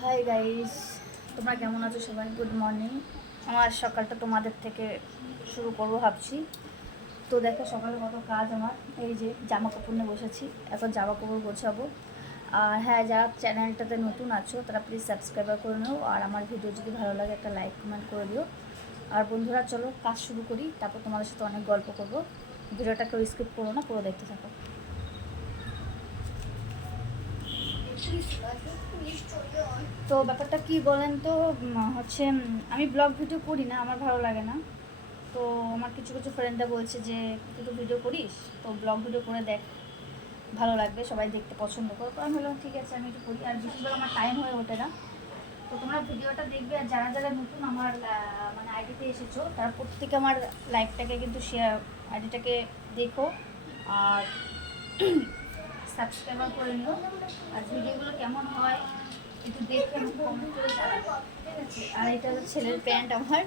Hi guys, তোমরা কেমন আছো সবাই? Good morning. আমার সকালটা তোমাদের থেকে শুরু করবো ভাবছি। তো দেখো সকালে কত কাজ আমার। এই যে জামা কাপড় নিয়ে বসেছি, এখন জামা কাপড় গোছাবো। আর হ্যাঁ, যারা চ্যানেলটাতে নতুন আছো তারা প্লিজ সাবস্ক্রাইব করে নিও, আর আমার ভিডিও যদি ভালো লাগে একটা লাইক কমেন্ট করে দিও। আর বন্ধুরা চলো কাজ শুরু করি, তারপর তোমাদের সাথে অনেক গল্প করবো। ভিডিওটা কেউ স্কিপ করো না, পুরো দেখতে থাকো। তো ব্যাপারটা কি বলেন তো, হচ্ছে আমি ব্লগ ভিডিও করি না, আমার ভালো লাগে না। তো আমার কিছু কিছু ফ্রেন্ডরা বলছে যে তুই তো ভিডিও করিস, তো ব্লগ ভিডিও করে দেখ, ভালো লাগবে, সবাই দেখতে পছন্দ করো। তো আমি বললাম ঠিক আছে, আমি একটু করি। আর বেশিরভাগ আমার টাইম হয়ে ওঠে না। তো তোমরা ভিডিওটা দেখবে, আর যারা যারা নতুন আমার মানে আইডিতে এসেছো তারা প্রত্যেকে আমার লাইভটাকে কিন্তু শেয়ার, আইডিটাকে দেখো আর সাবস্ক্রাইব করে নিও। আর ভিডিওগুলো কেমন হয় একটু দেখে আমি কমেন্ট করে জানাবে, ঠিক আছে? আর এটা হচ্ছে ছেলের প্যান্ট আমার।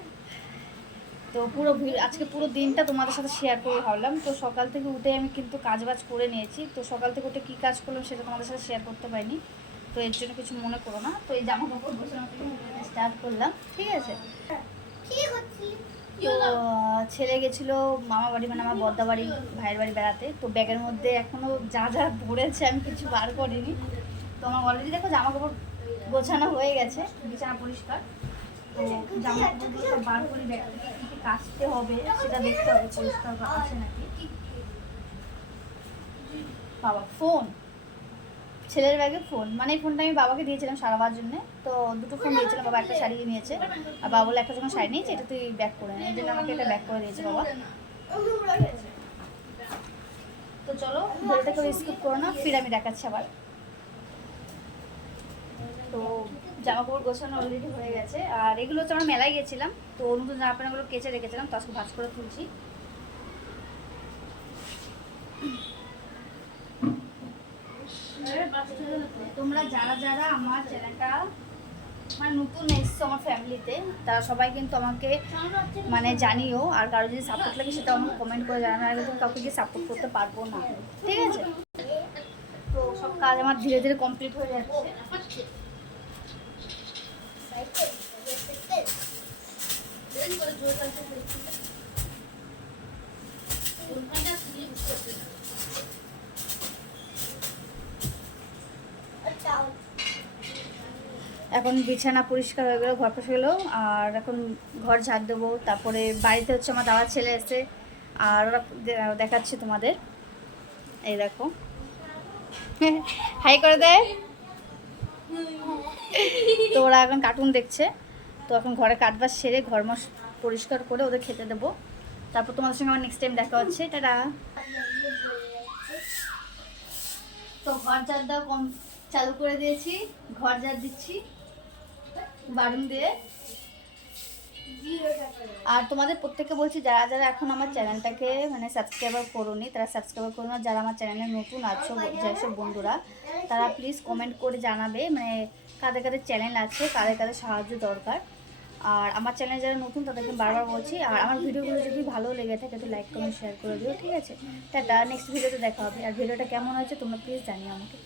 তো পুরো আজকে পুরো দিনটা তোমাদের সাথে শেয়ার করে ভাবলাম। তো সকাল থেকে উঠে আমি কিন্তু কাজবাজ করে নিয়েছি। তো সকাল থেকে উঠে কী কাজ করলাম সেটা তোমাদের সাথে শেয়ার করতে পারিনি, তো এর জন্য কিছু মনে করো না। তো এই জামা কাপড় গোছানো থেকে স্টার্ট করলাম, ঠিক আছে? তো ছেলে গেছিলো মামা বাড়ি, মানে আমার বদ্দা বাড়ি, ভাইয়ের বাড়ি বেড়াতে। তো ব্যাগের মধ্যে এখনও যা যা ভরেছে আমি কিছু বার করিনি। তো আমার অলরেডি দেখো জামা কাপড় গোছানো হয়ে গেছে, বিছানা পরিষ্কার। তো জামা কাপড়গুলো সব বার করে ব্যাগ থেকে কী কী কাচতে হবে সেটা দেখতে হবে, পরিষ্কার আছে নাকি। বাবা ফোন, ছেলের ব্যাগে ফোন, মানে এই ফোনটা আমি বাবাকে দিয়েছিলাম সারাবার জন্য। তো দুটো ফোন দিয়েছিলাম, বাবা একটা সারিয়ে নিয়েছে। আর বাবা বলে একটা যখন শাড়ি নিয়েছে এটা তুই ব্যাক করে নে, এই জন্য আমাকে একটা ব্যাক করে দিয়েছে বাবা। তো চলো ভিডিওটা কেউ স্কিপ করো না, ফির আমি দেখাচ্ছি আবার। তো জামা কাপড় গোছানো অলরেডি হয়ে গেছে। আর এগুলো হচ্ছে আমরা মেলায় গেছিলাম, তো নতুন জামা প্যান্টগুলো কেচে রেখেছিলাম, তো আজকে ভাঁজ করে তুলছি। তোমরা যারা যারা আমার চ্যানেলটা মানে নতুন এসছো আমার ফ্যামিলিতে, তারা সবাই কিন্তু আমাকে মানে জানিও। আর কারো যদি সাপোর্ট লাগে সেটা আমাকে কমেন্ট করে জানানো, আগে তো কাউকে গিয়ে সাপোর্ট করতে পারবো না, ঠিক আছে? তো সব কাজ আমার ধীরে ধীরে কমপ্লিট হয়ে যাচ্ছে। এখন বিছানা পরিষ্কার হয়ে গেলো, ঘর পরিষ্কার গেলো। আর এখন ঘর ঝাড় দেবো। তারপরে বাড়িতে হচ্ছে আমার দাদার ছেলে এসে, আর ওরা দেখাচ্ছে তোমাদের, এই দেখো হাই করে দেয়। তো ওরা এখন কার্টুন দেখছে। তো এখন ঘরে কাজবাজ সেরে ঘর মশ পরিষ্কার করে ওদের খেতে দেবো। তারপর তোমাদের সঙ্গে আমার নেক্সট টাইম দেখা হচ্ছে, টাটা। তো ঘর ঝাড় দেওয়া চালু করে দিয়েছি, ঘর ঝাড় দিচ্ছি বারুন দিয়ে। আর তোমাদের প্রত্যেককে বলছি যারা যারা এখন আমার চ্যানেলটাকে মানে সাবস্ক্রাইবার করোনি তারা সাবস্ক্রাইবার করো না। যারা আমার চ্যানেলে নতুন আছো যেসব বন্ধুরা, তারা প্লিজ কমেন্ট করে জানাবে মানে কাদের কাদের চ্যানেল আছে, কাদের কাদের সাহায্য দরকার। আর আমার চ্যানেলে যারা নতুন তাদেরকে বারবার বলছি, আর আমার ভিডিওগুলো যদি ভালো লেগে থাকে একটু লাইক কমেন্ট শেয়ার করে দিও, ঠিক আছে? টাটা, নেক্সট ভিডিওতে দেখা হবে। আর ভিডিওটা কেমন হয়েছে তোমরা প্লিজ জানিও আমাকে।